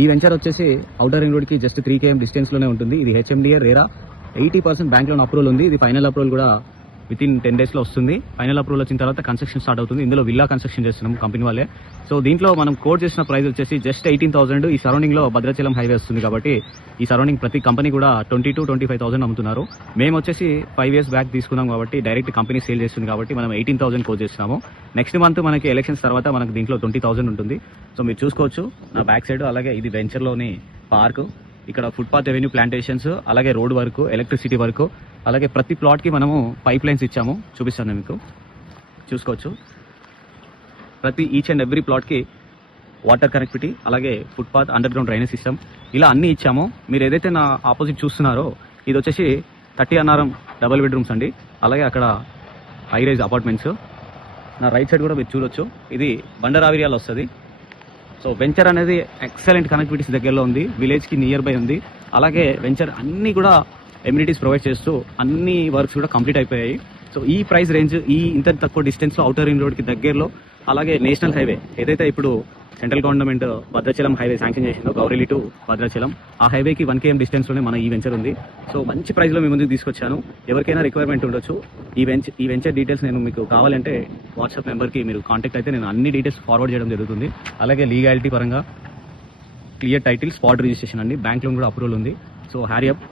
ఈ వెంచర్ వచ్చేసి outer ring రోడ్కి జస్ట్ 3 km డిస్టెన్స్లోనే ఉంటుంది. ఇది HMDA RERA 80% bank loan approval ఉంది. ఇది ఫైనల్ అప్రూవల్ కూడా వితిన్ 10 days లో వస్తుంది. ఫైనల్ అప్రూవల్ వచ్చిన తర్వాత కన్స్ట్రక్షన్ స్టార్ట్ అవుతుంది. ఇందులో విల్లా కన్స్ట్రక్షన్ చేస్తున్నాం కంపెనీ వాళ్ళే. సో దీంట్లో మనం కోట్ చేసిన ప్రైస్ వచ్చేసి జస్ట్ 18,000. ఈ సరౌండింగ్ లో భద్రాచలం హైవే వస్తుంది కాబట్టి ఈ సరౌండింగ్ ప్రతి కంపెనీ కూడా 22-25,000 అమ్ముతున్నారు. మేము వచ్చేసి 5 years బ్యాక్ తీసుకున్నాం కాబట్టి డైరెక్ట్ కంపెనీ సేల్ చేస్తుంది కాబట్టి మనం 18,000 కోట్ చేస్తున్నాము. నెక్స్ట్ మంత్ మనకి ఎలక్షన్స్ తర్వాత మనకు దీంట్లో 20,000 ఉంటుంది. సో మీరు చూసుకోవచ్చు నా బ్యాక్ సైడ్. అలాగే ఇది వెంచర్లోని పార్క్. ఇక్కడ ఫుట్పాత్ రెవెన్యూ ప్లాంటేషన్స్, అలాగే రోడ్ వర్క్, ఎలక్ట్రిసిటీ వర్క్, అలాగే ప్రతి ప్లాట్కి మనము పైప్ లైన్స్ ఇచ్చాము. చూపిస్తాను మీకు, చూసుకోవచ్చు. ప్రతి ఈచ్ అండ్ ఎవ్రీ ప్లాట్కి వాటర్ కనెక్టివిటీ, అలాగే footpath, underground drainage system, ఇలా అన్నీ ఇచ్చాము. మీరు ఏదైతే నా ఆపోజిట్ చూస్తున్నారో ఇది వచ్చేసి 30 అన్నారం డబుల్ బెడ్రూమ్స్ అండి. అలాగే అక్కడ హై రైజ్ అపార్ట్మెంట్స్. నా రైట్ సైడ్ కూడా మీరు చూడొచ్చు. ఇది బండరావిరియాలో వస్తుంది. సో వెంచర్ అనేది ఎక్సలెంట్ కనెక్టివిటీస్ దగ్గరలో ఉంది. విలేజ్కి నియర్ బై ఉంది. అలాగే వెంచర్ అన్నీ కూడా ఎమ్యూనిటీస్ ప్రొవైడ్ చేస్తూ అన్ని వర్క్స్ కూడా కంప్లీట్ అయిపోయాయి. సో ఈ ప్రైస్ రేంజ్, ఈ ఇంత తక్కువ డిస్టెన్స్లో ఔటర్ రింగ్ రోడ్కి దగ్గరలో, అలాగే నేషనల్ హైవే ఏదైతే ఇప్పుడు central government Bhadrachalam highway sanction చేసిందో గౌరెల్లి టు భద్రాచలం, ఆ హైవేకి 1 km డిస్టెన్స్లోనే మన ఈ వెంచర్ ఉంది. సో మంచి ప్రైస్లో మీ ముందుకు తీసుకొచ్చాను. ఎవరికైనా రిక్వైర్మెంట్ ఉండొచ్చు. ఈ వెంచర్ డీటెయిల్స్ నేను మీకు కావాలంటే వాట్సాప్ నెంబర్కి మీరు కాంటాక్ట్ అయితే నేను అన్ని డీటెయిల్స్ ఫార్వర్డ్ చేయడం జరుగుతుంది. అలాగే లీగాలిటీ పరంగా క్లియర్ టైటిల్, స్పాట్ రిజిస్ట్రేషన్ అండి. బ్యాంక్ లోన్ కూడా అప్రూవల్ ఉంది. So Harry up.